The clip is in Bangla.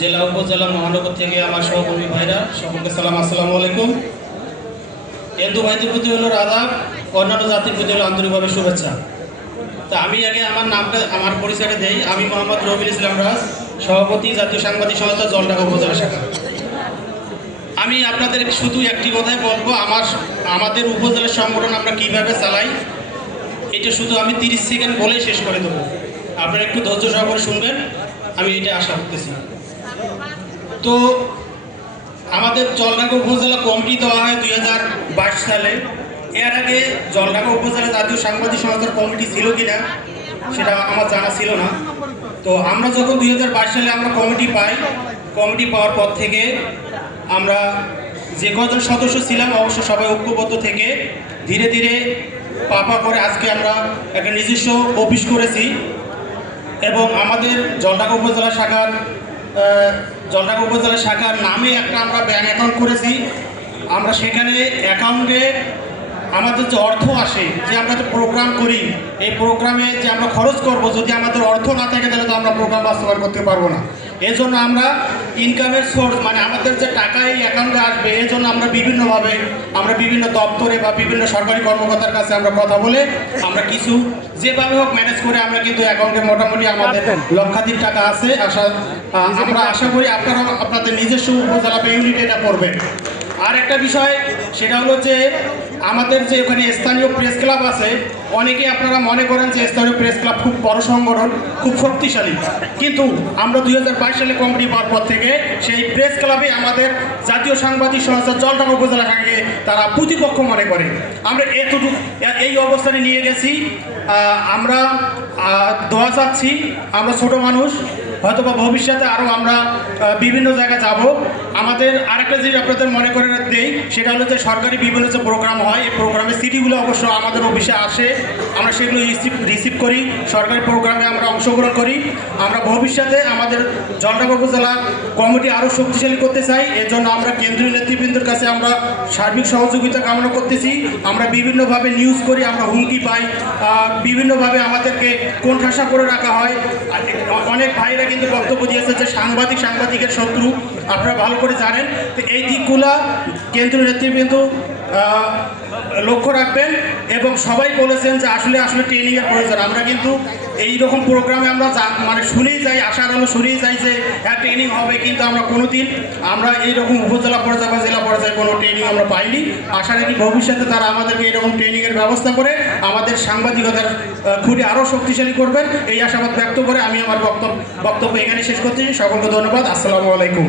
জেলা উপজেলা মহানগর থেকে আমার সহকর্মী ভাইরা সকলকে সালাম, আসসালামু আলাইকুম। হিন্দু ভাইদের প্রতি হলো আদাব, অন্যান্য জাতির প্রতি হলো আন্তরিকভাবে শুভেচ্ছা। তা আমি আগে আমার পরিচয়টা দেই। আমি মোহাম্মদ রবিউল ইসলাম রাজ, সভাপতি জাতীয় সাংবাদিক সংস্থা জলঢাকা উপজেলা শাখা। আমি আপনাদের শুধু একটি কথাই বলবো, আমাদের উপজেলার সংগঠন আমরা কীভাবে চালাই এটা শুধু আমি 30 সেকেন্ড বলেই শেষ করে দেবো। আপনারা একটু ধৈর্য সহকারে শুনবেন, আমি এটা আশা করতেছি। তো আমাদের জলঢাকা উপজেলা কমিটি দেওয়া হয় 2022 সালে। এর আগে জলঢাকা উপজেলা জাতীয় সাংবাদিক সংস্থার কমিটি ছিল কিনা সেটা আমার জানা ছিল না। তো আমরা যখন 2022 সালে আমরা কমিটি পাওয়ার পর থেকে আমরা যে কজন সদস্য ছিলাম অবশ্য সবাই ঐক্যবদ্ধ থেকে ধীরে ধীরে পাপা করে আজকে আমরা একটা নিজস্ব অফিস করেছি এবং আমাদের জলঢাকা উপজেলা শাখার নামে একটা আমরা ব্যাংক অ্যাকাউন্ট করেছি। আমরা সেখানে অ্যাকাউন্টে আমাদের যে অর্থ আসে, যে আমরা যে প্রোগ্রাম করি, এই প্রোগ্রামে যে আমরা খরচ করব, যদি আমাদের অর্থ না থাকে তাহলে তো আমরা প্রোগ্রাম বাস্তবায়ন করতে পারবো না। এই জন্য আমরা ইনকামের সোর্স মানে আমাদের যে টাকা এই অ্যাকাউন্টে আসবে, এই জন্য আমরা বিভিন্ন দপ্তরে বা বিভিন্ন সরকারি কর্মকর্তার কাছে আমরা কথা বলে আমরা কিছু যেভাবে হোক ম্যানেজ করে আমরা কিন্তু অ্যাকাউন্টে মোটামুটি আমাদের লক্ষাধিক টাকা আছে। আমরা আশা করি আপনারা আপনাদের নিজস্ব উপজেলা বা ইউনিট এটা করবেন। আর একটা বিষয় সেটা হলো যে আমাদের যে ওখানে স্থানীয় প্রেস ক্লাব আছে, অনেকেই আপনারা মনে করেন যে স্থানীয় প্রেস ক্লাব খুব বড় সংগঠন, খুব শক্তিশালী, কিন্তু আমরা 2022 সালে কমিটি পাওয়ার পর থেকে সেই প্রেস ক্লাবে আমাদের জাতীয় সাংবাদিক সংস্থা জলঢাকা উপজেলা শাখাকে তারা প্রতিপক্ষ মনে করে। আমরা এই অবস্থানে নিয়ে গেছি। আমরা দোয়া চাচ্ছি, আমরা ছোট মানুষ, হয়তো বা ভবিষ্যতে আরও আমরা বিভিন্ন জায়গায় যাব। আমাদের আরেকটা জিনিস আপনাদের মনে করে দেই, সেটা হলো যে সরকারি বিভিন্ন যে প্রোগ্রাম হয়, এই প্রোগ্রামের সিডিগুলো অবশ্য আমাদের অফিসে আসে, আমরা সেগুলো রিসিভ করি, সরকারি প্রোগ্রামে আমরা অংশগ্রহণ করি। আমরা ভবিষ্যতে আমাদের জলঢাকা উপজেলা কমিটি আরও শক্তিশালী করতে চাই। এর জন্য আমরা কেন্দ্রীয় নেতৃবৃন্দের কাছে আমরা সার্বিক সহযোগিতা কামনা করতেছি। আমরা বিভিন্নভাবে নিউজ করি, আমরা হুমকি পাই, বিভিন্নভাবে আমাদেরকে কোণঠাসা করে রাখা হয়। অনেক ভাইরা কিন্তু বক্তব্য দিয়েছে যে সাংবাদিকের শত্রু, আপনারা ভালো করে জানেন। তো এই দিকগুলো কেন্দ্রীয় নেতৃবৃন্দ লক্ষ্য রাখবেন এবং সবাই বলেছেন যে আসলে ট্রেনিংয়ের প্রয়োজন। আমরা কিন্তু এই রকম প্রোগ্রামে আমরা শুনেই যাই, আশার আলো শুনেই যাই যে হ্যাঁ ট্রেনিং হবে, কিন্তু আমরা এইরকম উপজেলা পর্যায়ে বা জেলা পর্যায়ে কোনো ট্রেনিং আমরা পাইনি। আশা রাখি ভবিষ্যতে তারা আমাদেরকে এইরকম ট্রেনিংয়ের ব্যবস্থা করে আমাদের সাংবাদিকতার খুঁটি আরও শক্তিশালী করবেন, এই আশাবাদ ব্যক্ত করে আমি আমার বক্তব্য এখানে শেষ করছি। সকলকে ধন্যবাদ। আসসালামু আলাইকুম।